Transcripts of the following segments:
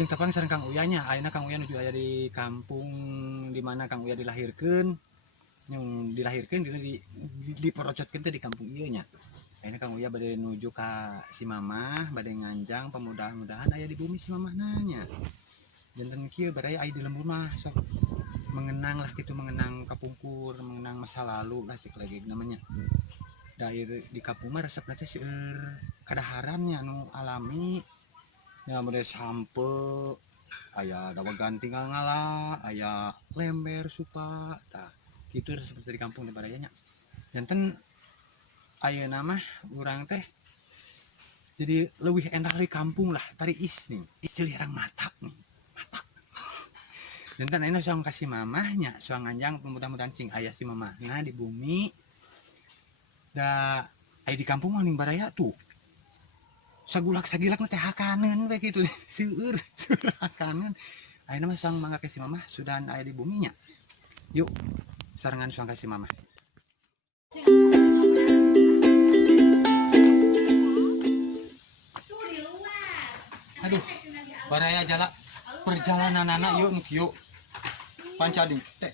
jeung tapang sareng Kang Uyanya. Ayeuna Kang Uya nuju aya di kampung di mana Kang Uya dilahirkeun. Yang dilahirkeun di porocotkeun teh di kampung ieu nya. Ayeuna Kang Uya bade nuju ka si Mamah, bade nganjang pamudahan-mudahan aya di bumi si Mamah nanya. Janten kieu bade aya di lembur mah sok mengenang lah gitu, mengenang kapungkur, mengenang masa lalu lah cek lagi namanya. Dari di kampung mah resepna teh seueur kadaharannya anu alami. Ya model sampe aya dawegan tinggal ngala, aya lember supa, tah kitu seperti di kampung di barayanya. Janten ayeuna mah urang teh jadi leuwih endah di kampung lah, tari is nih, is cilirang matak nih, matak. Janten ayeuna soang kasih mamahnya, soang anjang mudah-mudahan sing aya si mamahna di bumi. Da aya di kampung mah ning baraya tuh. Sagulak-sagilak teh hakaneun we kitu seueur hakaneun. Ayeuna mah soang mangga ke si mamah sudahan aya di buminya. Yuk, sarengan soang ka si mamah. Aduh, baraya jala perjalananana yuk. Panca ding. Teh.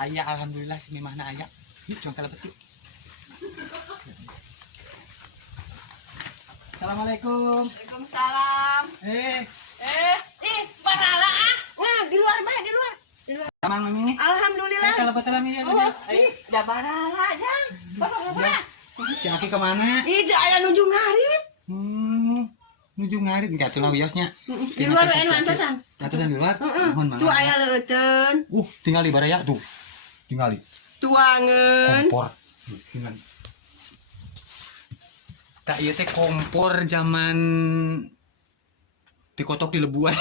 Aya alhamdulillah si mimahna aya. Yuk coong kalebet yuk. Assalamualaikum. Waalaikumsalam. Barala ah. Wah, di luar. Tamang mami. Alhamdulillah. Kalebet lah mi. Da barala jang. Barala. Si Aki kemana? Ih, aya nuju ngarit. Nuju ngarit enggak tuh wiosnya. Di luar we antosan. Atusan di luar. Mohon Tuh aya leuteun. Tinggal di baraya tuh. Tinggal di Tuangeun. kompor. Tinggal. Tak ieu teh kompor zaman dikotok di lebuan.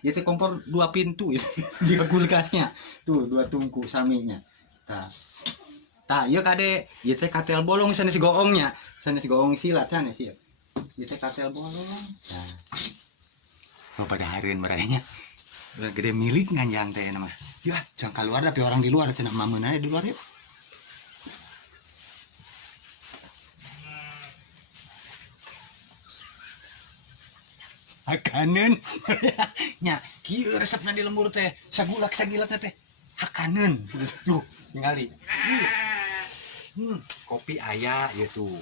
Ieu teh kompor 2 pintu juga kulkasnya. Tuh 2 tungku saminya. Tah ieu kade, ieu teh katel bolong sanes goongnya. Sanes goong silat sanes ieu. Ieu teh katel bolong. Nah. Oh pada hareun barayanya. Udah gede milik nganjang teh nama. Ya, jangan keluar tapi orang di luar cenah mameun aja di luar yuk. Hakaneun. Nya, kieu resepna di lembur teh. Sagulak-sagilatna teh hakaneun. Tuh, ningali. Kopi aya ieu tuh.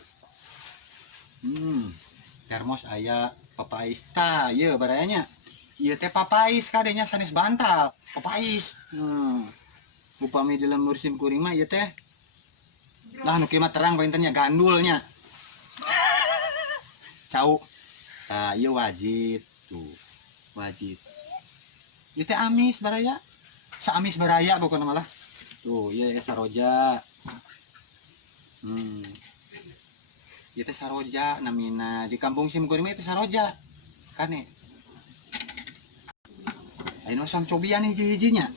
Termos aya, papais tah ieu barayanya. Ieu teh papais kadenya sanes bantal, papais. Upami di lembur sim kuring mah ieu teh. Lah nu kieu mah terang paintennya gandulnya. Cau. Nah, iya wajib tuh, wajib. Itu amis baraya, seamis baraya bukan malah. Tuh, iya saroja. Itu saroja namina di kampung Simkuring itu saroja, kan nih. Ayo sang cobian nih hiji-hijinya,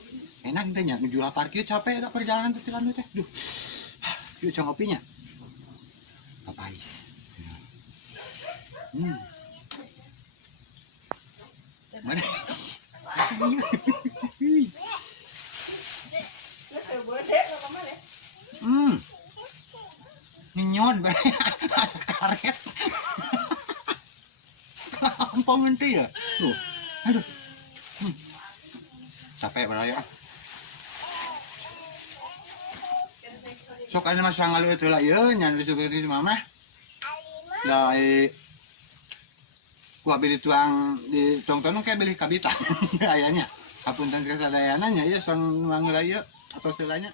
enak tanya. Nuju lapar kieu capek ada perjalanan teh tilan teh. Duh, yuk coba kopinya. Papais. Mana? Nyot karet. Ampong ente ya. Tuh. Aduh. Capek baraya. Sok ane mah sangalu itu lah ieu nya disuguh mama. Da ku abdi tuang di tong-tong kayak beli kabita ayahnya. Apunten kesadayananya ieu sang nuang ieu atau selanya.